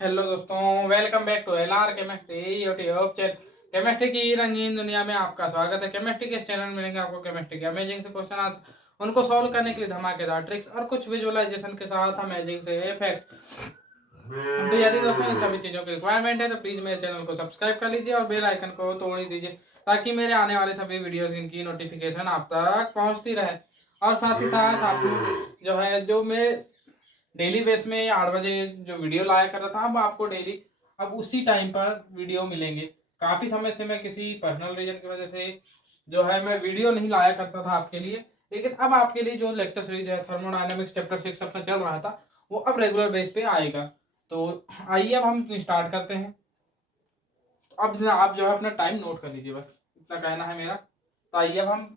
Hello दोस्तों, welcome back to LR chemistry YouTube channel. Chemistry की रंगीन दुनिया में आपका स्वागत है। केमिस्ट्री के इस चैनल में मिलेंगे आपको केमिस्ट्री के अमेजिंग से क्वेश्चन, उनको सॉल्व करने के लिए धमाकेदार ट्रिक्स और कुछ विजुअलाइजेशन के साथ अमेजिंग से इफेक्ट। तो यदि दोस्तों इन सभी चीज़ों की रिक्वायरमेंट है तो प्लीज़ मेरे चैनल को सब्सक्राइब कर लीजिए और बेल आइकन को तोड़ ही दीजिए ताकि मेरे आने वाले सभी वीडियोस इनकी नोटिफिकेशन आप तक पहुंचती रहे। और साथ ही साथ आप जो है जो मैं डेली बेस में 8 बजे जो वीडियो लाया करता था, अब आपको डेली अब उसी टाइम पर वीडियो मिलेंगे। काफ़ी समय से मैं किसी पर्सनल रीजन की वजह से जो है मैं वीडियो नहीं लाया करता था आपके लिए, लेकिन अब आपके लिए जो लेक्चर सीरीज है थर्मोडायनेमिक्स चैप्टर 6 अपना चल रहा था वो अब रेगुलर बेस पे आएगा। तो आइए अब हम स्टार्ट करते हैं। तो अब आप जो है अपना टाइम नोट कर लीजिए, बस इतना कहना है मेरा। तो आइए अब हम,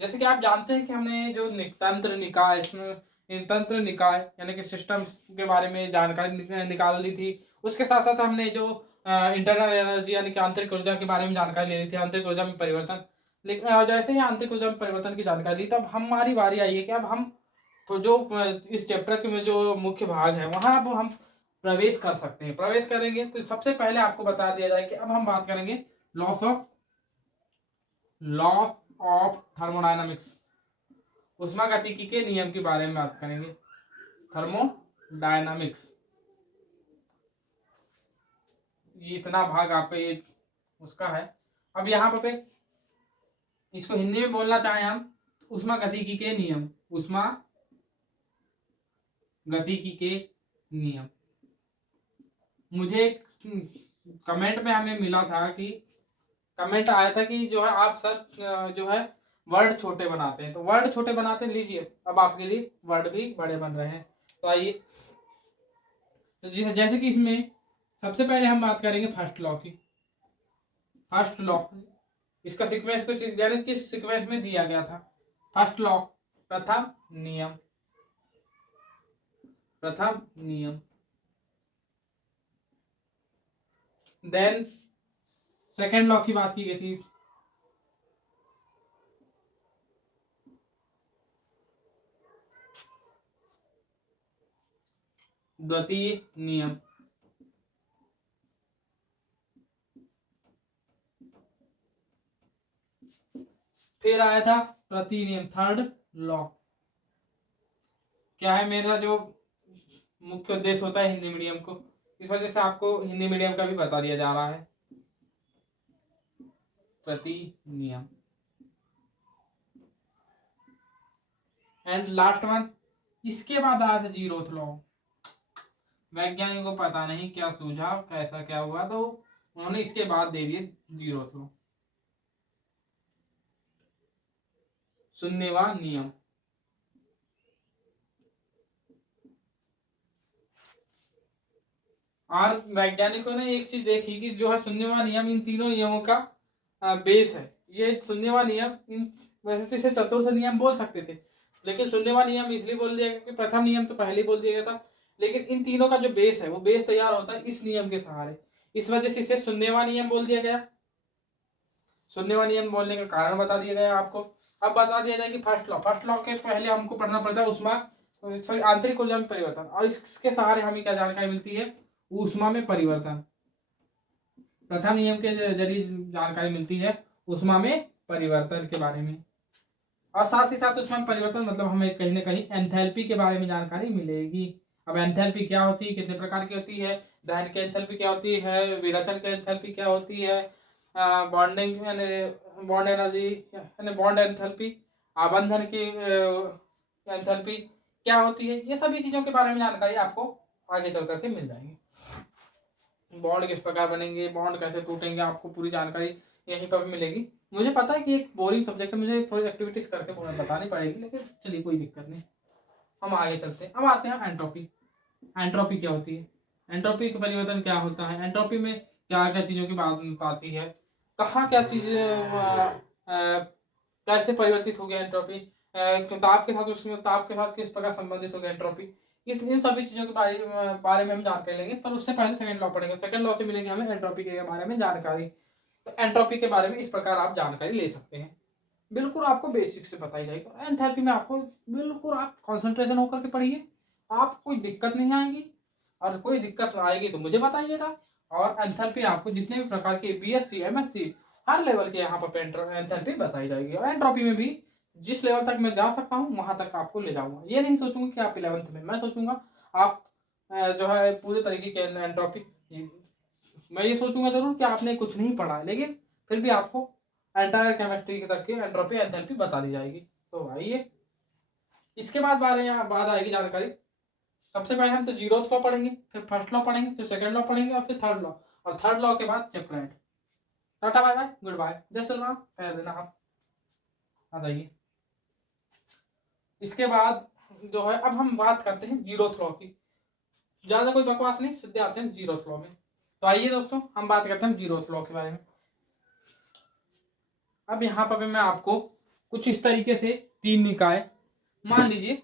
जैसे कि आप जानते हैं कि हमने जो तंत्र निकाय इसमें इन तंत्र निकाय यानी कि सिस्टम्स के बारे में जानकारी निकाल ली थी। उसके साथ साथ हमने जो इंटरनल एनर्जी यानी कि आंतरिक ऊर्जा के बारे में जानकारी ले ली थी, आंतरिक ऊर्जा में परिवर्तन। लेकिन जैसे ही आंतरिक ऊर्जा में परिवर्तन की जानकारी ली, तब हमारी बारी आई है कि अब हम तो जो इस चैप्टर के में जो मुख्य भाग है वहाँ अब हम प्रवेश कर सकते हैं। प्रवेश करेंगे तो सबसे पहले आपको बता दिया जाए कि अब हम बात करेंगे लॉस ऑफ थर्मोडायनामिक्स, उष्मागतिकी के नियम के बारे में बात करेंगे। थर्मोडायनामिक्स, ये इतना भाग आपका ये उसका है। अब यहाँ पे इसको हिंदी में बोलना चाहें हम, उष्मागतिकी के नियम, उष्मा गतिकी के नियम। मुझे कमेंट में हमें मिला था कि कमेंट आया था कि जो है आप सर जो है वर्ड छोटे बनाते हैं, तो वर्ड छोटे बनाते लीजिए, अब आपके लिए वर्ड भी बड़े बन रहे हैं। तो आइए, तो जैसे कि इसमें सबसे पहले हम बात करेंगे फर्स्ट लॉ की। फर्स्ट लॉ, इसका सीक्वेंस कुछ यानी किस सीक्वेंस में दिया गया था। फर्स्ट लॉ, प्रथम नियम, प्रथम नियम। देन सेकेंड लॉ की बात की गई थी, द्वितीय नियम। फिर आया था तृतीय नियम, थर्ड लॉ। क्या है मेरा जो मुख्य उद्देश्य होता है हिंदी मीडियम को, इस वजह से आपको हिंदी मीडियम का भी बता दिया जा रहा है। तृतीय नियम एंड लास्ट वन, इसके बाद आया था जीरोथ लॉ। वैज्ञानिकों को पता नहीं क्या सूझा, कैसा क्या हुआ, तो उन्होंने इसके बाद दे दिए जीरोथ लॉ, शून्यवा नियम। और वैज्ञानिकों ने एक चीज देखी कि जो है शून्यवा नियम इन तीनों नियमों का बेस है। ये शून्यवा नियम इन, वैसे तो इसे चतुर्थ नियम बोल सकते थे, लेकिन शून्यवा नियम इसलिए बोल दिया गया कि प्रथम नियम तो पहले ही बोल दिया गया था, लेकिन इन तीनों का जो बेस है वो बेस तैयार होता है इस नियम के सहारे। इस वजह से इसे शून्यवा नियम बोल दिया गया। शून्यवा नियम बोलने का कारण बता दिया गया आपको। अब बता दिया जाए कि फर्स्ट लॉ के पहले हमको पढ़ना पड़ता है उष्मा, सॉरी आंतरिक ऊर्जा में परिवर्तन, और इसके सहारे हमें क्या जानकारी मिलती है, ऊष्मा में परिवर्तन। प्रथम नियम के जरिए जानकारी मिलती है ऊष्मा में परिवर्तन के बारे में, और साथ ही साथ ऊष्मा में परिवर्तन मतलब हमें कहीं ना कहीं एंथैल्पी के बारे में जानकारी मिलेगी। अब एंथैल्पी क्या होती है, कितने प्रकार की होती है, दहन की एंथैल्पी क्या होती है, विरेचन की एंथैल्पी क्या होती है, बॉन्डिंग यानी बॉन्ड एनर्जी यानी बॉन्ड एंथैल्पी, आबंधन की एंथैल्पी क्या होती है, ये सभी चीज़ों के बारे में जानकारी आपको आगे चल करके मिल जाएगी। बॉन्ड किस प्रकार बनेंगे, बॉन्ड कैसे टूटेंगे, आपको पूरी जानकारी यहीं पर मिलेगी। मुझे पता है कि एक बोरिंग सब्जेक्ट है, मुझे थोड़ी एक्टिविटीज करके बतानी पड़ेगी, लेकिन चलिए कोई दिक्कत नहीं, हम आगे चलते हैं। अब आते हैं एंट्रोपी। एंट्रोपी क्या होती है, एंट्रोपी का परिवर्तन क्या होता है, एंट्रोपी में क्या क्या चीज़ों की बात आती है, कहाँ क्या चीज़ कैसे परिवर्तित हो गया एंट्रोपी, ताप के साथ उसमें ताप के साथ किस प्रकार संबंधित हो गया एंट्रोपी, इस इन सभी चीज़ों के बारे में हम जानकारी लेंगे। पर उससे पहले सेकंड लॉ पढ़ेंगे, सेकंड लॉ से मिलेगी हमें एंट्रोपी के बारे में जानकारी। तो एंट्रोपी के बारे में इस प्रकार आप जानकारी ले सकते हैं, बिल्कुल आपको बेसिक से बताई जाएगी। एंथैल्पी में आपको बिल्कुल आप कंसंट्रेशन होकर के पढ़िए, आप कोई दिक्कत नहीं आएगी, और कोई दिक्कत आएगी तो मुझे बताइएगा। और एंथैल्पी आपको जितने भी प्रकार के बीएससी एमएससी हर लेवल के यहाँ पर एंथैल्पी बताई जाएगी। और एंट्रोपी में भी जिस लेवल तक मैं जा सकता हूँ वहां तक आपको ले जाऊंगा। ये नहीं सोचूंगा कि आप 11th में, मैं सोचूंगा आप जो है पूरे तरीके के एंट्रोपी, मैं ये सोचूंगा जरूर कि आपने कुछ नहीं पढ़ा है, लेकिन फिर भी आपको एंटायर केमिस्ट्री तक की एंट्रोपी एंथैल्पी बता दी जाएगी। तो आइए इसके बाद बाद आएगी जानकारी। सबसे पहले हम तो जीरोथ लॉ पढ़ेंगे, फिर फर्स्ट लॉ पढ़ेंगे, फिर सेकंड लॉ पढ़ेंगे और फिर थर्ड लॉ, और थर्ड लॉ के बाद chapter end. Tata bye bye good bye, जय श्री राम, कह देना आप आ जाइए। इसके बाद जो है अब हम बात करते हैं जीरोथ लॉ की। ज्यादा कोई बकवास नहीं, सीधे आते हैं जीरोथ लॉ में। तो आइए दोस्तों हम बात करते हैं जीरोथ लॉ के बारे में। अब यहाँ पर मैं आपको कुछ इस तरीके से 3 निकाय मान लीजिए,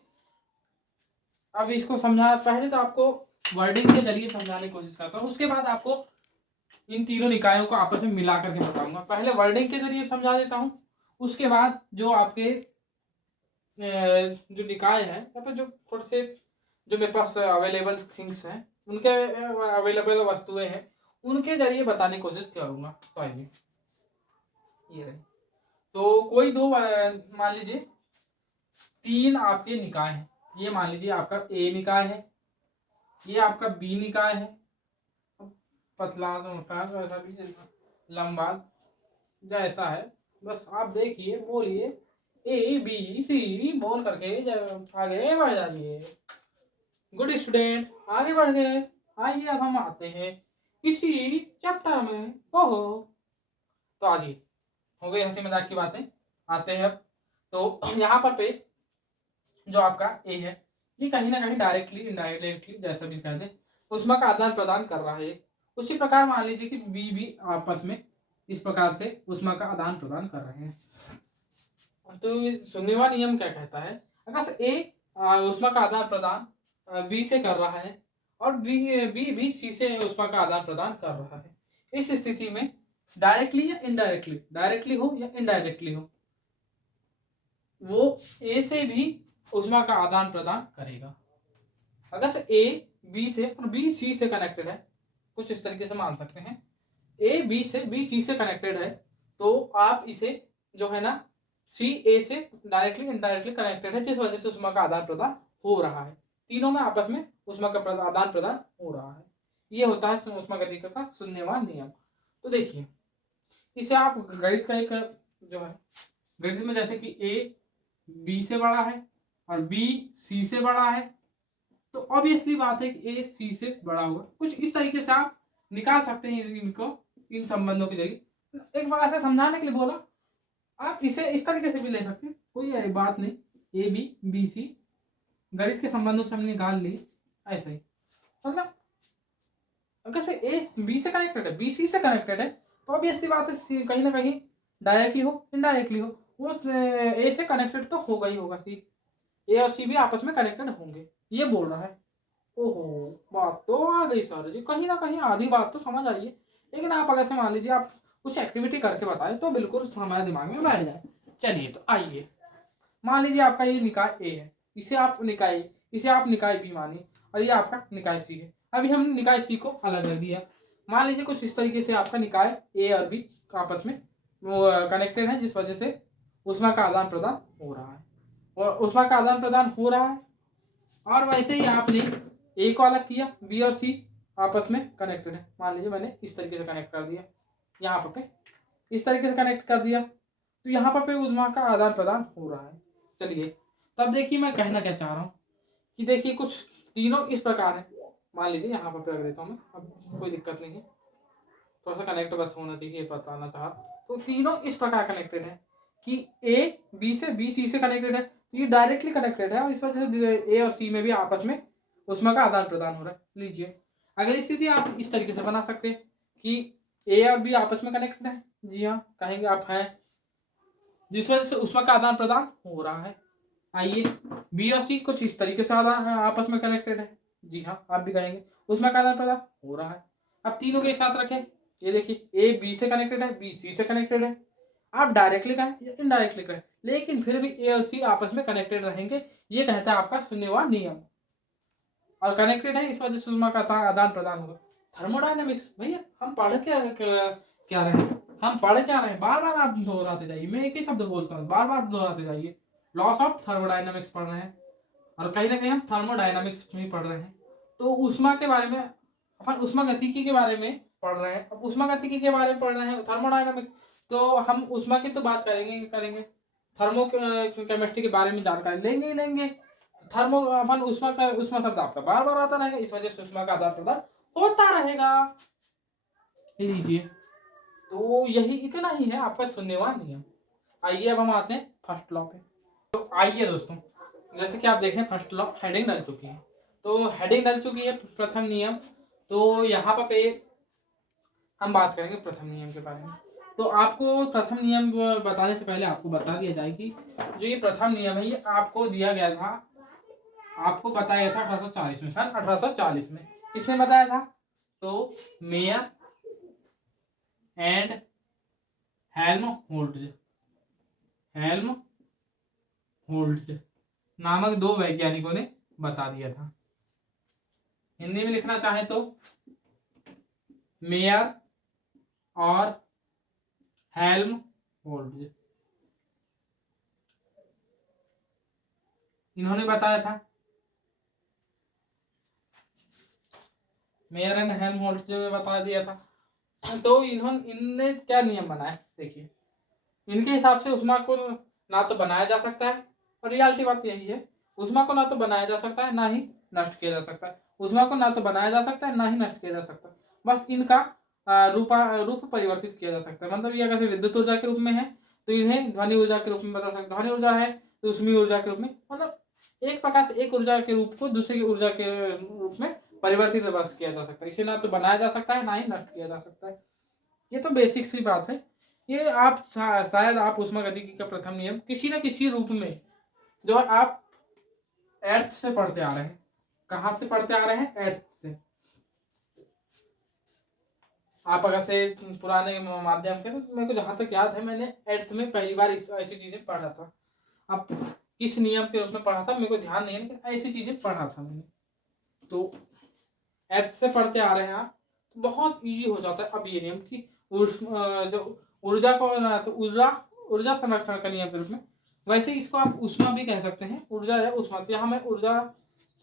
अब इसको समझा, पहले तो आपको वर्डिंग के जरिए समझाने की कोशिश करता हूँ, उसके बाद आपको इन तीनों निकायों को आपस में मिला करके बताऊंगा। पहले वर्डिंग के जरिए समझा देता हूँ, उसके बाद जो आपके जो निकाय है या फिर जो थोड़े से जो मेरे पास अवेलेबल थिंग्स हैं, उनके अवेलेबल वस्तुएं हैं, उनके जरिए बताने की कोशिश करूंगा। तो आइए ये रहे। तो कोई दो मान लीजिए 3 आपके निकाय हैं। ये मान लीजिए आपका ए निकाय है, ये आपका बी निकाय है, पतला तो मोटा वैसा भी लंबा जैसा है, बस आप देखिए बोलिए ए बी सी बोल करके आगे बढ़ जाइए। गुड स्टूडेंट, आगे बढ़ गए। आइए अब हम आते हैं इसी चैप्टर में। ओहो, तो आज ही हो गई हंसी मजाक की बातें, आते हैं अब। तो यहाँ पर पे जो आपका ए है, ये कहीं ना कहीं डायरेक्टली इनडायरेक्टली जैसा भी कहते हैं उष्मा का आदान प्रदान कर रहा है। उसी प्रकार मान लीजिए कि बी भी आपस में इस प्रकार से उष्मा का आदान प्रदान कर रहे हैं। तो शून्यवा नियम क्या कहता है, अगर ए उष्मा का आदान प्रदान बी से कर रहा है और बी सी से उष्मा का आदान प्रदान कर रहा है, इस स्थिति में डायरेक्टली या इनडायरेक्टली, डायरेक्टली हो या इनडायरेक्टली हो, वो ए से भी उष्मा का आदान प्रदान करेगा। अगर से ए बी से और बी सी से कनेक्टेड है, कुछ इस तरीके से मान सकते हैं, ए बी से बी सी से कनेक्टेड है, तो आप इसे जो है ना सी ए से डायरेक्टली इनडायरेक्टली कनेक्टेड है, जिस वजह से उष्मा का आदान प्रदान हो रहा है। तीनों में आपस में उष्मा का आदान प्रदान हो रहा है। ये होता है उष्मागतिकी का शून्यवान नियम। तो देखिए इसे आप गणित का एक जो है, गणित में जैसे कि ए बी से बड़ा है और बी सी से बड़ा है, तो ऑब्वियसली बात है कि ए सी से बड़ा होगा। कुछ इस तरीके से आप निकाल सकते हैं इनको, इन संबंधों के जरिए। एक बार ऐसे समझाने के लिए बोला, आप इसे इस तरीके से भी ले सकते हैं, कोई बात नहीं। ए बी बी सी गणित के संबंधों से हमने निकाल ली, ऐसे ही मतलब अगर से ए बी से कनेक्टेड है, बी सी से कनेक्टेड है, तो ऑब्वियसली बात है कहीं ना कहीं डायरेक्टली हो इनडायरेक्टली हो, वो ए से कनेक्टेड तो होगा ही होगा। सी ए और सी भी आपस में कनेक्टेड होंगे, ये बोल रहा है। ओहो, बात तो आ गई सर जी, कहीं ना कहीं आधी बात तो समझ आइए। लेकिन आप अगर से मान लीजिए आप कुछ एक्टिविटी करके बताएं तो बिल्कुल हमारे दिमाग में बैठ जाए। चलिए तो आइए, मान लीजिए आपका ये निकाय ए है, इसे आप निकाय बी मानिए, और ये आपका निकाय सी है। अभी हमने निकाय सी को अलग रख दिया। मान लीजिए कुछ इस तरीके से आपका निकाय ए और बी आपस में कनेक्टेड है, जिस वजह से उष्मा का आदान प्रदान हो रहा है, और उष्मा का आदान प्रदान हो रहा है। और वैसे ही आपने ए को अलग किया, बी और सी आपस में कनेक्टेड है। मान लीजिए मैंने इस तरीके से कनेक्ट कर दिया, यहाँ पर इस तरीके से कनेक्ट कर दिया, तो यहाँ पर उष्मा का आदान प्रदान हो रहा है। चलिए तब देखिए मैं कहना क्या चाह रहा हूँ कि देखिए कुछ तीनों इस प्रकार है। मान लीजिए यहाँ पर रख देता हूँ मैं, अब कोई दिक्कत नहीं है, थोड़ा सा कनेक्ट बस होना चाहिए, बताना चाह। तो तीनों इस प्रकार कनेक्टेड है कि ए बी से बी सी से कनेक्टेड है, तो ये डायरेक्टली कनेक्टेड है, और इस वजह से ए और सी में भी आपस में उष्मा का आदान प्रदान हो रहा है। लीजिए अगली स्थिति आप इस तरीके से बना सकते हैं कि ए और बी आपस में कनेक्टेड है। जी हाँ कहेंगे आप हैं, जिस वजह से उष्मा का आदान प्रदान हो रहा है। आइए बी और सी कुछ इस तरीके से आपस में कनेक्टेड है। जी हाँ आप भी कहेंगे उष्मा का आदान प्रदान हो रहा है। अब तीनों के एक साथ रखें, ये देखिए ए बी से कनेक्टेड है, बी सी से कनेक्टेड है। आप डायरेक्टली कहें या इनडायरेक्टली कहें, लेकिन फिर भी ए और सी आपस में कनेक्टेड रहेंगे। ये कहता है आपका शून्यवान नियम। और कनेक्टेड है, इस वजह से ऊष्मा का आदान प्रदान होगा। थर्मोडायनेमिक्स भैया हम पढ़ क्या रहे हैं, हम पढ़ क्या रहे हैं, बार बार आप दोहराते जाइए, मैं एक ही शब्द बोलता हूँ, बार बार दोहराते जाइए। लॉस ऑफ थर्मोडायनेमिक्स पढ़ रहे हैं और कहीं ना कहीं हम थर्मोडायनेमिक्स में पढ़ रहे हैं। तो ऊष्मा के बारे में अपन ऊष्मा गतिकी के बारे में पढ़ रहे हैं। अब ऊष्मा गतिकी के बारे में पढ़ रहे हैं, थर्मोडायनेमिक्स, तो हम ऊष्मा की तो बात करेंगे थर्मो केमिस्ट्री के बारे में जानकारी लेंगे ही लेंगे। थर्मो अपन ऊष्मा शब्द आपका बार बार आता रहेगा, इस वजह से ऊष्मा का आदान प्रदान होता रहेगा। लीजिए, तो यही इतना ही है आपका शून्यवान नियम। आइए अब हम आते हैं फर्स्ट लॉ पे। तो आइए दोस्तों, जैसे कि आप देख रहे हैं फर्स्ट लॉ हेडिंग डल चुकी है, तो हेडिंग डल चुकी है प्रथम नियम। तो यहाँ पे हम बात करेंगे प्रथम नियम के बारे में। तो आपको प्रथम नियम बताने से पहले आपको बता दिया जाए कि जो ये प्रथम नियम है ये आपको दिया गया था, आपको बताया था 1840 में, सन 1840 में। किसने बताया था? तो मेयर एंड हेल्महोल्ट्ज नामक दो वैज्ञानिकों ने बता दिया था। हिंदी में लिखना चाहे तो मेयर और हेल्महोल्ट्ज, इन्होंने बताया था। मेयर एंड हेल्महोल्ट्ज ने बता दिया था। तो इनने क्या नियम बनाया, देखिए इनके हिसाब से ऊष्मा को ना तो बनाया जा सकता है, और रियलिटी बात यही है, ऊष्मा को ना तो बनाया जा सकता है ना ही नष्ट किया जा सकता है। ऊष्मा को ना तो बनाया जा सकता है ना ही नष्ट किया जा सकता है, बस इनका रूप परिवर्तित किया जा सकता है। मतलब ये अगर विद्युत ऊर्जा के रूप में है तो इन्हें ध्वनि ऊर्जा के रूप में बदल सकते, ध्वनि ऊर्जा है तो ऊष्मीय ऊर्जा के रूप में, मतलब एक प्रकार से एक ऊर्जा के रूप को दूसरे की ऊर्जा के रूप में परिवर्तित किया जा सकता है। इसे ना तो बनाया जा सकता है ना ही नष्ट किया जा सकता है। ये तो बेसिक सी बात है। ये आप शायद आप ऊष्मागतिकी का प्रथम नियम किसी न किसी रूप में जो आप अर्थ से पढ़ते आ रहे हैं। कहाँ से पढ़ते आ रहे हैं? अर्थ से। आप अगर से पुराने माध्यम के, तो मेरे को जहां तक याद है मैंने अर्थ में पहली बार ऐसी चीजें पढ़ा था। अब किस नियम के रूप में पढ़ा था मेरे को ध्यान नहीं है, लेकिन ऐसी चीजें पढ़ा था मैंने। तो अर्थ से पढ़ते आ रहे हैं आप, तो बहुत इजी हो जाता है अब ये नियम की जो ऊर्जा को तो ऊर्जा संरक्षण का नियम के रूप में। वैसे इसको आप ऊष्मा भी कह सकते हैं, ऊर्जा है ऊष्मा। तो यहाँ में ऊर्जा,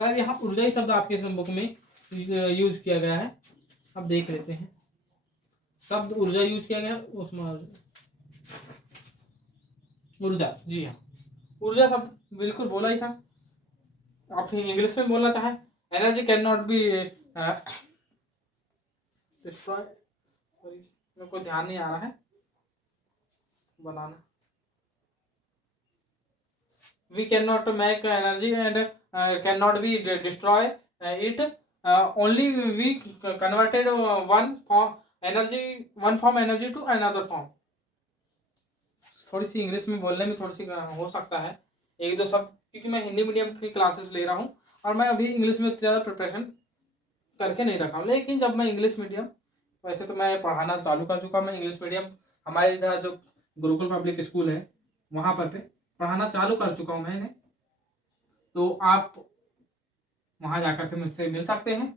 शायद यहाँ ऊर्जा ही शब्द आपके बुक में यूज किया गया है। अब देख लेते हैं, शब्द ऊर्जा यूज किया गया है, ऊष्मा ऊर्जा, जी हाँ ऊर्जा शब्द बिल्कुल बोला ही था। आप इंग्लिश में बोलना चाहे energy can not be destroy, sorry मेरे को ध्यान नहीं आ रहा है बनाना। We cannot make energy and cannot be destroy it. Only we converted one form energy to another form. थोड़ी सी इंग्लिश में बोलने में थोड़ी सी हो सकता है एक दो शब्द, क्योंकि मैं हिंदी मीडियम की क्लासेस ले रहा हूँ और मैं अभी इंग्लिश में ज़्यादा प्रिपरेशन करके नहीं रखा हूँ। लेकिन जब मैं इंग्लिश मीडियम, वैसे तो मैं पढ़ाना चालू कर चुका, मैं इंग्लिश मीडियम हमारे इधर जो गुरुकुल पब्लिक स्कूल है वहाँ पर पढ़ाना चालू कर चुका हूँ मैंने। तो आप वहाँ जाकर के मुझसे मिल सकते हैं।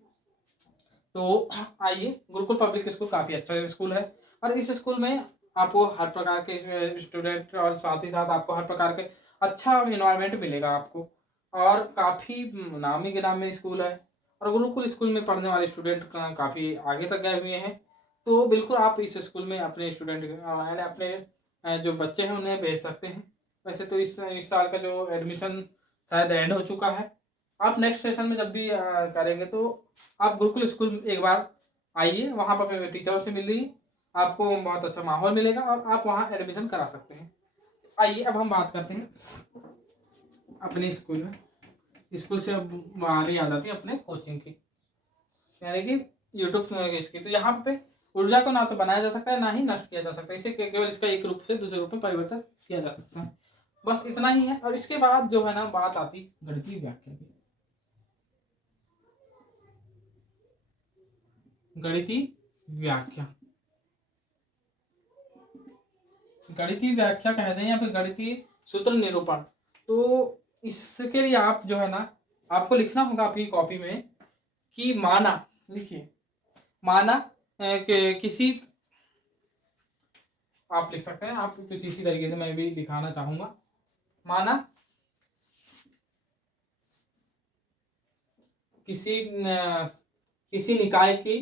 तो आइए, गुरुकुल पब्लिक स्कूल काफ़ी अच्छा स्कूल है और इस स्कूल में आपको हर प्रकार के स्टूडेंट और साथ ही साथ आपको हर प्रकार के अच्छा इन्वायरमेंट मिलेगा आपको, और काफ़ी नामी गिरामी स्कूल है और गुरुकुल स्कूल में पढ़ने वाले स्टूडेंट काफ़ी आगे तक गए हुए हैं। तो बिल्कुल आप इस स्कूल में अपने स्टूडेंट यानी अपने जो बच्चे हैं उन्हें भेज सकते हैं। वैसे तो इस साल का जो एडमिशन शायद एंड हो चुका है। आप नेक्स्ट सेशन में जब भी करेंगे तो आप गुरुकुल स्कूल एक बार आइए, वहाँ पर टीचरों से मिलिए, आपको बहुत अच्छा माहौल मिलेगा और आप वहाँ एडमिशन करा सकते हैं। तो आइए अब हम बात करते हैं अपने स्कूल में। स्कूल से अब हमारी याद आती है अपने कोचिंग की, यानी कि यूट्यूब इसकी। तो यहाँ पे ऊर्जा को ना तो बनाया जा सकता है ना ही नष्ट किया जा सकता है, इसे केवल इसका एक रूप से दूसरे रूप में परिवर्तन किया जा सकता है, बस इतना ही है। और इसके बाद जो है ना बात आती गणितीय व्याख्या की। गणितीय व्याख्या, गणितीय व्याख्या कहते हैं या फिर गणितीय सूत्र निरूपण। तो इसके लिए आप जो है ना आपको लिखना होगा अपनी कॉपी में कि माना, लिखिए, माना किसी, आप लिख सकते हैं, आप कुछ इसी तरीके से मैं भी दिखाना चाहूंगा। माना किसी निकाय की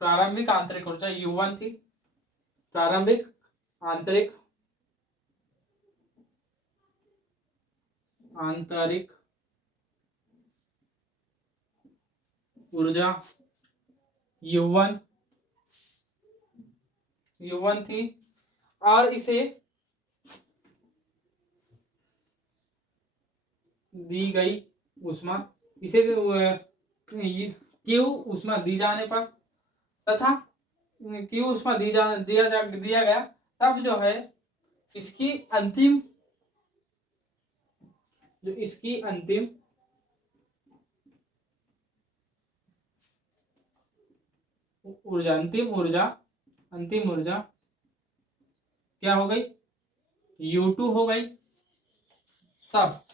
प्रारंभिक आंतरिक ऊर्जा U1 थी, प्रारंभिक आंतरिक ऊर्जा U1 थी, और इसे दी गई ऊष्मा, इसे Q ऊष्मा दी जाने पर, तथा Q ऊष्मा दिया गया, तब जो है इसकी अंतिम ऊर्जा क्या हो गई, U2 हो गई। तब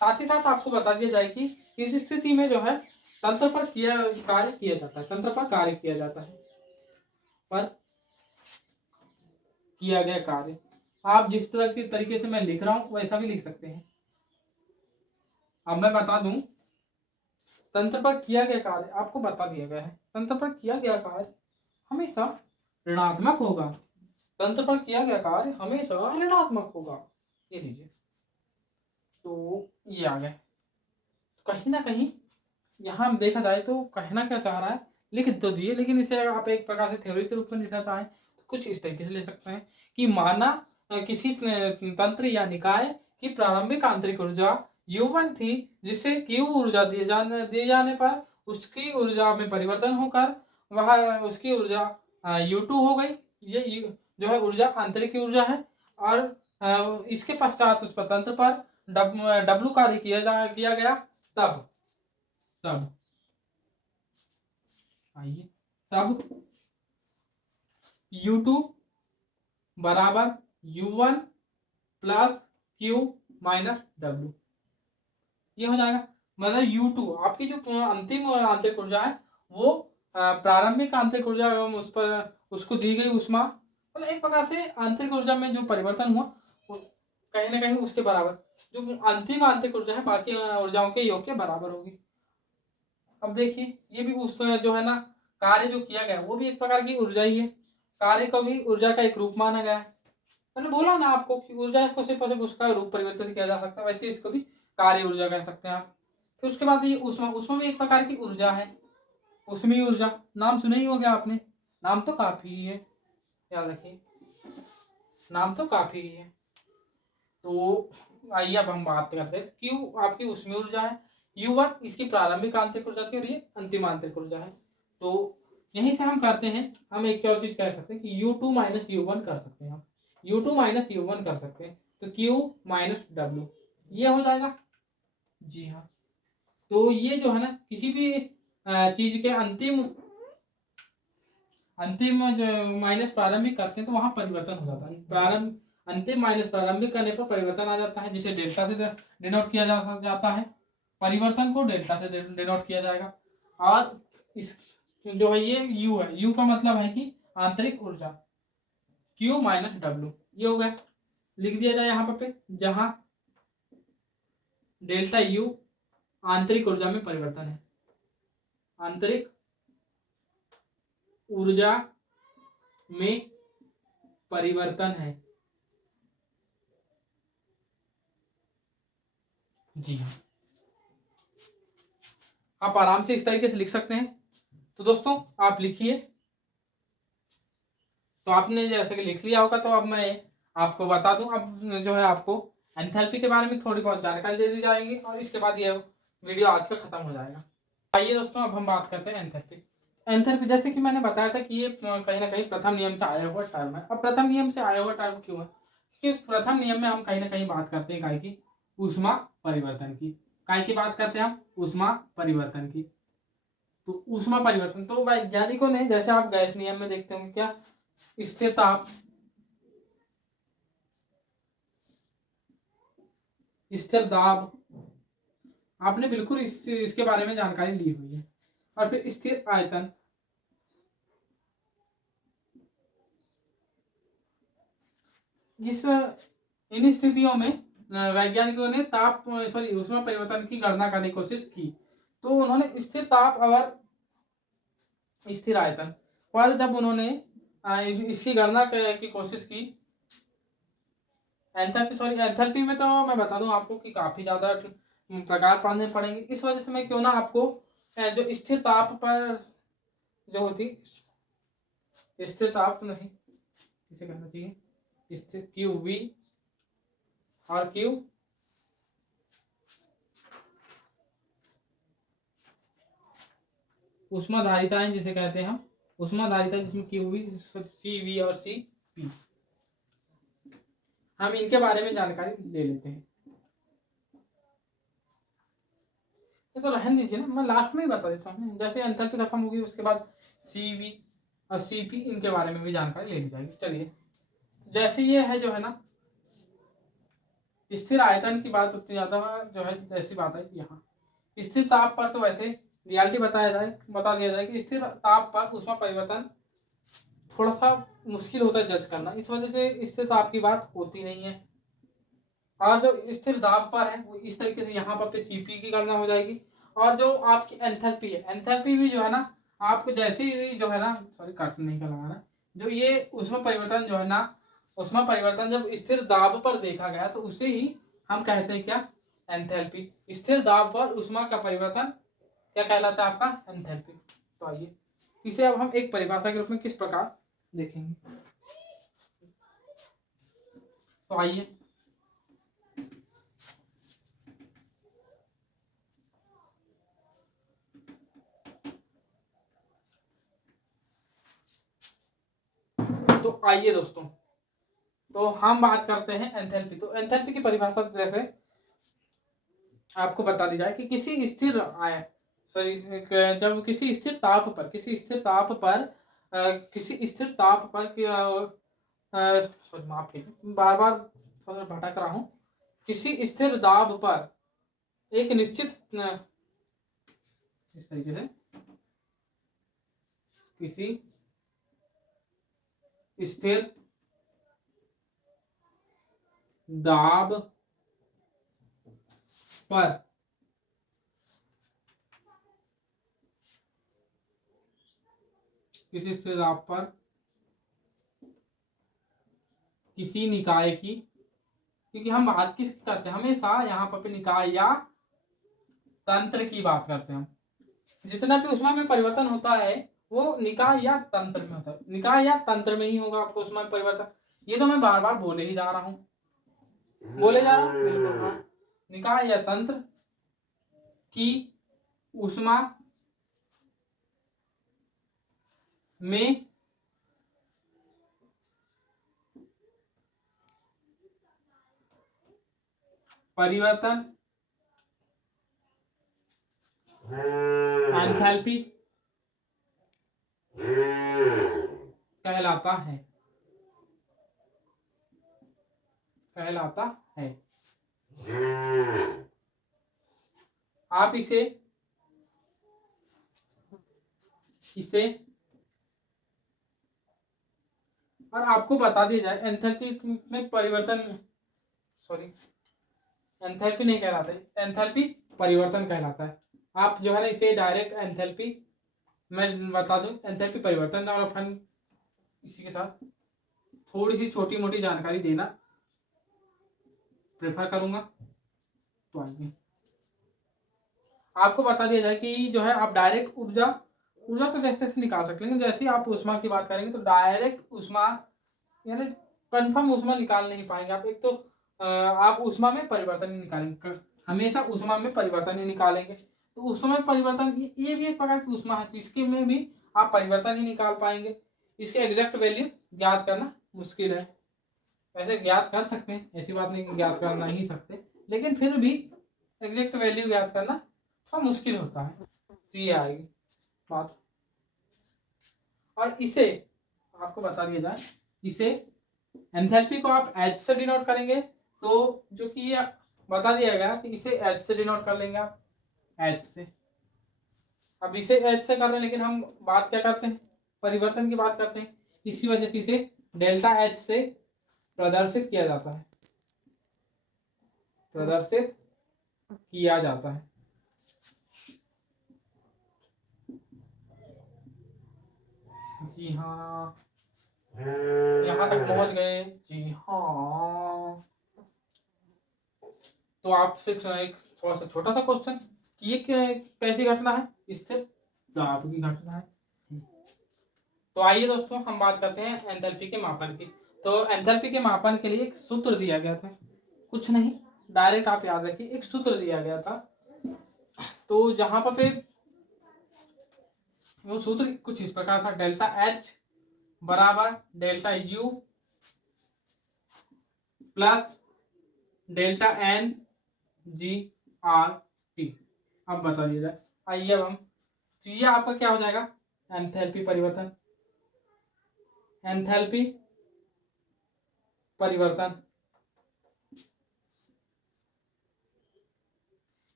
साथ ही साथ आपको बता दिया जाए कि इस स्थिति में जो है तंत्र पर कार्य किया जाता है, पर किया गया कार्य, आप जिस तरह के तरीके से मैं लिख रहा हूं वैसा भी लिख सकते हैं। अब मैं बता दूं, तंत्र पर किया गया कार्य आपको बता दिया गया है, तंत्र पर किया गया कार्य हमेशा ऋणात्मक होगा, तंत्र पर किया गया कार्य हमेशा ऋणात्मक होगा। ये लीजिए, तो ये आ गया। कहीं ना कहीं यहाँ देखा जाए तो कहना क्या चाह रहा है लिख तो दिए, लेकिन इसे आप एक प्रकार से थ्योरी के रूप में लिखना चाहें तो कुछ इस तरीके से ले सकते हैं कि माना किसी तंत्र या निकाय की प्रारंभिक आंतरिक ऊर्जा U1 थी, जिसे Q ऊर्जा दिए जाने पर उसकी ऊर्जा में परिवर्तन होकर वह उसकी ऊर्जा U2 हो गई। ये जो है ऊर्जा आंतरिक ऊर्जा है, और इसके पश्चात उस पर तंत्र पर W कार्य किया गया। तब आइए, तब U2 बराबर U1 plus Q minus W, ये हो जाएगा। मतलब U2 आपकी जो अंतिम आंतरिक ऊर्जा है वो प्रारंभिक आंतरिक ऊर्जा एवं उस पर उसको दी गई ऊष्मा, मतलब एक प्रकार से आंतरिक ऊर्जा में जो परिवर्तन हुआ कहीं ना कहीं उसके बराबर, जो अंतिम आंतरिक ऊर्जा है बाकी ऊर्जाओं के योग के बराबर होगी। अब देखिए, ये भी उस जो है ना कार्य जो किया गया वो भी एक प्रकार की ऊर्जा ही है, कार्य को भी ऊर्जा का एक रूप माना गया है। मैंने बोला ना आपको कि ऊर्जा को सिर्फ उसका रूप परिवर्तन किया जा सकता है, वैसे इसको भी कार्य ऊर्जा कह सकते हैं आप। फिर उसके बाद ये उष्मा भी एक प्रकार की ऊर्जा है, उष्मीय ऊर्जा, नाम सुना ही होगा आपने, नाम तो काफी ही है, याद रखिए, नाम तो काफी ही है। तो आइए अब हम बात करते हैं, क्यों आपकी उष्मीय ऊर्जा है, U1 इसकी प्रारंभिक आंतरिक ऊर्जा थी और ये अंतिम आंतरिक ऊर्जा है। तो यहीं से हम करते हैं, हम एक और चीज कह सकते हैं कि U2 माइनस U1 कर सकते हैं, हम U2 माइनस U1 कर सकते हैं, तो Q माइनस W ये हो जाएगा। जी हाँ, तो ये जो है ना किसी भी चीज के अंतिम जो माइनस प्रारंभिक करते हैं तो वहां परिवर्तन हो जाता है, अंतिम माइनस प्रारंभिक करने पर परिवर्तन आ जाता है, जिसे डेल्टा से डिनोट किया जाता है, परिवर्तन को डेल्टा से डिनोट किया जाएगा। और इस जो है ये U है, U का मतलब है कि आंतरिक ऊर्जा, Q माइनस W ये हो गया, लिख दिया जाए यहाँ पे, जहां डेल्टा U आंतरिक ऊर्जा में परिवर्तन है, आंतरिक ऊर्जा में परिवर्तन है। जी हाँ, आप आराम से इस तरीके से लिख सकते हैं। तो दोस्तों आप लिखिए, तो आपने जैसे कि लिख लिया होगा, तो अब मैं आपको बता दूं, अब जो है आपको एंथैल्पी के बारे में थोड़ी बहुत जानकारी दे दी जाएगी और इसके बाद ये वीडियो आज का खत्म हो जाएगा। आइए दोस्तों अब हम बात करते हैं एंथैल्पी। एंथैल्पी जैसे कि मैंने बताया था कि ये कहीं ना कहीं प्रथम नियम से आया हुआ टर्म है। अब प्रथम नियम से आया हुआ टर्म क्यों है, क्योंकि प्रथम नियम में हम कहीं ना कहीं बात करते हैं काय की, ऊष्मा परिवर्तन की, काय की बात करते हैं हम, ऊष्मा परिवर्तन की। तो ऊष्मा परिवर्तन तो वैज्ञानिकों ने, जैसे आप गैस नियम में देखते होंगे, क्या स्थिर ताप, स्थिर दाब आपने बिल्कुल इसके बारे में जानकारी ली हुई है। और फिर स्थिर आयतन, इस इन स्थितियों में वैज्ञानिकों ने ऊष्मा परिवर्तन की गणना करने की कोशिश की। तो उन्होंने स्थिर ताप और स्थिर आयतन पर जब उन्होंने इसकी गणना की कोशिश की, एंथैल्पी में तो मैं बता दूं आपको कि काफी ज्यादा प्रकार पढ़ने पड़ेंगे। इस वजह से मैं क्यों ना आपको जो स्थिर ताप पर जो होती, स्थिर ताप नहीं किसे कहना चाहिए, स्थिर क्यू वी और क्यू उष्माधारिताएं जिसे कहते हैं हम, उष्माधारिता जिसमें क्यू वी सी वी और सी पी, हम इनके बारे में जानकारी ले लेते हैं। ये तो रहने दीजिए ना, मैं लास्ट में ही बता देता हूँ। जैसे एंथैल्पी खत्म होगी उसके बाद सी वी और सी पी इनके बारे में भी जानकारी ले ली जाएगी। चलिए, जैसे ये है जो है ना स्थिर आयतन की बात उतनी ज्यादा जो है, जैसी बात है यहाँ स्थिर ताप पर, तो वैसे रियलिटी बता दिया जाए कि स्थिर ताप पर ऊष्मा परिवर्तन थोड़ा सा मुश्किल होता है जज करना। इस वजह से स्थिर ताप की बात होती नहीं है। और जो स्थिर दाब पर है वो इस तरीके से यहाँ पर सीपी की गणना हो जाएगी। और जो आपकी एंथैल्पी है, एंथैल्पी भी जो है ना आपको जैसे ही जो है ना, सॉरी कट नहीं का लगाना, जो ये उसमें परिवर्तन जो है ना, उसमें परिवर्तन जब स्थिर दाब पर देखा गया तो उसे ही हम कहते हैं क्या, एंथैल्पी। स्थिर दाब पर ऊष्मा का परिवर्तन क्या कहलाता है आपका, एंथैल्पी। तो आइए इसे अब हम एक परिभाषा के रूप में किस प्रकार देखेंगे। तो आइए, तो आइए दोस्तों, तो हम बात करते हैं एंथैल्पी। तो एंथैल्पी की परिभाषा जैसे आपको बता दी जाए कि किसी स्थिर आय सॉरी जब किसी स्थिर ताप पर सॉरी माफ कीजिए, बार बार थोड़ा भटक रहा हूं। किसी स्थिर दाब पर एक निश्चित इस तरीके से किसी स्थिर दाब पर किसी स्थिर दाब पर किसी निकाय की, क्योंकि हम बात किस करते हैं हमेशा यहाँ पर निकाय या तंत्र की बात करते हैं। जितना भी उसमें में परिवर्तन होता है वो निकाय या तंत्र में होता है, निकाय या तंत्र में ही होगा आपको उसमें परिवर्तन। ये तो मैं बार बार बोले ही जा रहा हूं, बिल्कुल हाँ। निकाय या तंत्र की ऊष्मा में परिवर्तन एंथैल्पी कहलाता है। आप इसे और आपको बता दिया जाए एंथैल्पी में परिवर्तन, सॉरी एंथैल्पी नहीं कहलाता है, एंथैल्पी परिवर्तन कहलाता है। आप जो है ना इसे डायरेक्ट एंथैल्पी, मैं बता दूं एंथैल्पी परिवर्तन, और अपन इसी के साथ थोड़ी सी छोटी मोटी जानकारी देना प्रेफर करूंगा। तो आइए आपको बता दिया जाए कि जो है आप डायरेक्ट ऊर्जा तो जैसे तैसे निकाल सकते हैं, जैसे ही आप ऊष्मा की बात करेंगे तो डायरेक्ट ऊष्मा यानी कंफर्म ऊष्मा निकाल नहीं पाएंगे आप। एक तो आप ऊष्मा में परिवर्तन ही निकालेंगे, हमेशा ऊष्मा में परिवर्तन ही निकालेंगे। तो ऊष्मा में परिवर्तन ये भी एक प्रकार की ऊष्मा है, तो इसके में भी आप परिवर्तन ही निकाल पाएंगे। इसके एग्जैक्ट वैल्यू ज्ञात करना मुश्किल है, वैसे ज्ञात कर सकते हैं, ऐसी बात नहीं कि ज्ञात कर नहीं सकते, लेकिन फिर भी एग्जैक्ट वैल्यू ज्ञात करना थोड़ा मुश्किल होता है। तो ये आएगी बात। और इसे आपको बता दिया जाए, इसे एंथैल्पी को आप एच से डिनोट करेंगे, तो जो कि ये बता दिया गया कि इसे एच से डिनोट कर लेंगे आप। एच से। अब इसे एच से कर रहे हैं, लेकिन हम बात क्या करते हैं, परिवर्तन की बात करते हैं, इसी वजह से इसे डेल्टा एच से प्रदर्शित किया जाता है, प्रदर्शित किया जाता है। जी हाँ, यहाँ तक पहुंच गए। जी हाँ, तो आपसे एक थोड़ा सा छोटा सा क्वेश्चन कि ये कैसी घटना है, स्थिर दाब की घटना है। तो आइए दोस्तों हम बात करते हैं एंथैल्पी के मापन की। तो एंथैल्पी के मापन के लिए एक सूत्र दिया गया था, कुछ नहीं, डायरेक्ट आप याद रखिए, एक सूत्र दिया गया था। तो जहां पर वो सूत्र कुछ इस प्रकार था, डेल्टा एच बराबर delta U plus delta N G R T. अब बता दीजिए, आइए अब हम, तो ये आपका क्या हो जाएगा, एंथैल्पी परिवर्तन, एंथैल्पी परिवर्तन।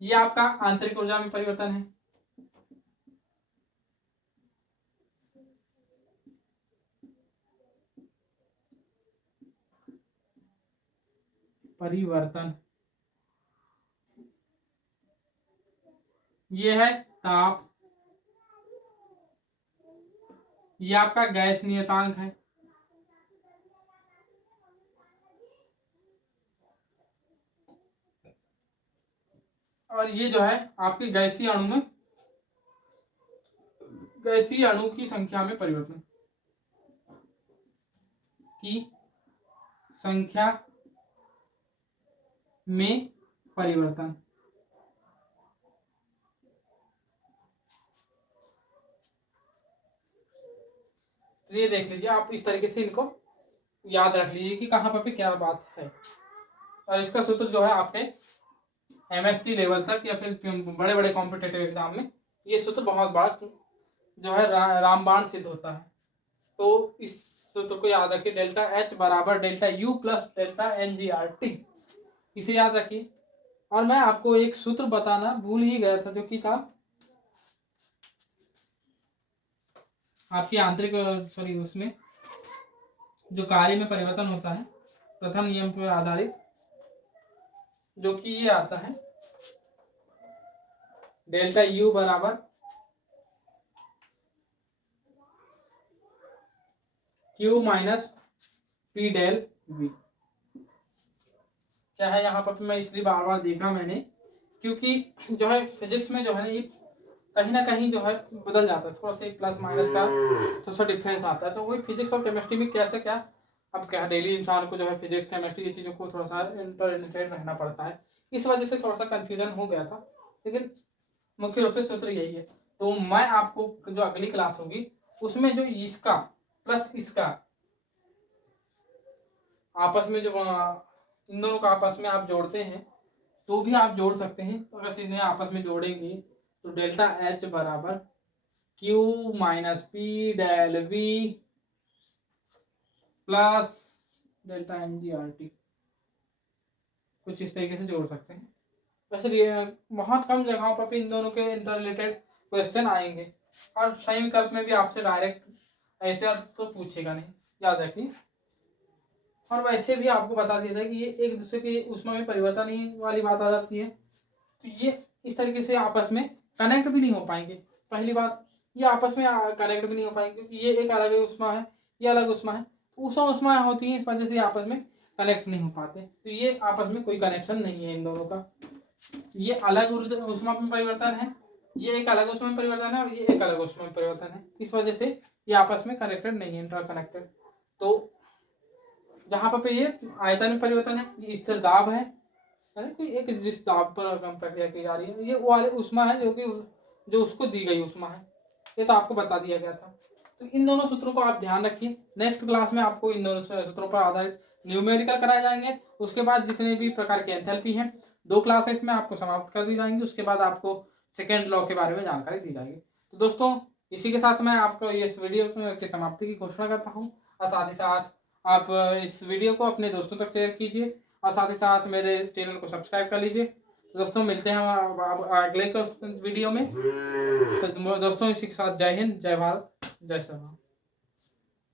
ये आपका आंतरिक ऊर्जा में परिवर्तन है। परिवर्तन, ये है ताप, ये आपका गैस नियतांक है, और ये जो है आपके गैसीय अणु में, गैसीय अणु की संख्या में परिवर्तन, की संख्या में परिवर्तन। तो ये देख लीजिए, आप इस तरीके से इनको याद रख लीजिए कि कहाँ पर क्या बात है। और इसका सूत्र जो है आपके एमएससी लेवल तक या फिर बड़े बड़े कॉम्पिटेटिव एग्जाम में ये सूत्र बहुत बड़ा जो है रामबाण सिद्ध होता है। तो इस सूत्र को याद रखिए, डेल्टा एच बराबर delta U plus delta N G R T, इसे याद रखिए। और मैं आपको एक सूत्र बताना भूल ही गया था, जो कि था आपकी आंतरिक, सॉरी, उसमें जो कार्य में परिवर्तन होता है प्रथम नियम पर आधारित, जो कि ये आता है डेल्टा यू बराबर Q minus P del V. क्या है यहाँ पर, मैं इसलिए बार बार देखा मैंने, क्योंकि जो है फिजिक्स में जो है ना, ये कहीं ना कहीं जो है बदल जाता है, थोड़ा सा प्लस माइनस का थोड़ा सा डिफरेंस आता है। तो वही फिजिक्स और केमिस्ट्री में कैसे क्या, अब क्या डेली इंसान को जो है फिजिक्स केमिस्ट्री ये चीज़ों को थोड़ा सा इंटरेस्टेड रहना पड़ता है, इस वजह से थोड़ा सा कन्फ्यूजन हो गया था, लेकिन मुख्य रूप से सूत्र यही है। तो मैं आपको जो अगली क्लास होगी उसमें जो इसका प्लस इसका आपस में जो इन दोनों का आपस में आप जोड़ते हैं तो भी आप जोड़ सकते हैं। तो अगर इन्हें आपस में जोड़ेंगे तो डेल्टा एच बराबर Q minus P del V plus delta N G R T, कुछ इस तरीके से जोड़ सकते हैं। वैसे बहुत कम जगहों पर भी इन दोनों के इंटर रिलेटेड क्वेश्चन आएंगे, और सही विकल्प में भी आपसे डायरेक्ट ऐसे तो पूछेगा नहीं, याद रखिए। और वैसे भी आपको बता दिया था कि ये एक दूसरे के ऊष्मा में परिवर्तन ही वाली बात आ जाती है, तो ये इस तरीके से आपस में कनेक्ट भी नहीं हो पाएंगे। पहली बात, ये आपस में कनेक्ट भी नहीं हो पाएंगे क्योंकि ये एक अलग ऊष्मा है, ये अलग ऊष्मा है, तो ऊष्मा ऊष्मा होती है, इस वजह से आपस में कनेक्ट नहीं हो पाते। तो ये आपस में कोई कनेक्शन नहीं है इन दोनों का। ये अलग ऊष्मा में परिवर्तन है, ये एक अलग ऊष्मा में परिवर्तन है, और ये एक अलग ऊष्मा में परिवर्तन है, इस वजह से ये आपस में कनेक्टेड नहीं है, इंटरकनेक्टेड। तो जहां पर ये आयतन में परिवर्तन है, ये स्थिर दाब है, कोई एक जिस दाब पर प्रक्रिया की जा रही है, ये वो वाले उष्मा है जो कि जो उसको दी गई उष्मा है, ये तो आपको बता दिया गया था। तो इन दोनों सूत्रों को आप ध्यान रखिए। नेक्स्ट क्लास में आपको इन दोनों सूत्रों पर आधारित न्यूमेरिकल कराए जाएंगे। उसके बाद जितने भी प्रकार के एंथैल्पी हैं 2 क्लासेस में आपको समाप्त कर दी जाएंगी। उसके बाद आपको सेकेंड लॉ के बारे में जानकारी दी जाएगी। तो दोस्तों, इसी के साथ मैं आपको इस वीडियो की समाप्ति की घोषणा करता हूँ, और साथ ही साथ आप इस वीडियो को अपने दोस्तों तक शेयर कीजिए, और साथ ही साथ मेरे चैनल को सब्सक्राइब कर लीजिए, दोस्तों मिलते हैं हम अगले वीडियो में। तो दोस्तों इसी के साथ जय हिंद, जय भारत, जय श्री राम।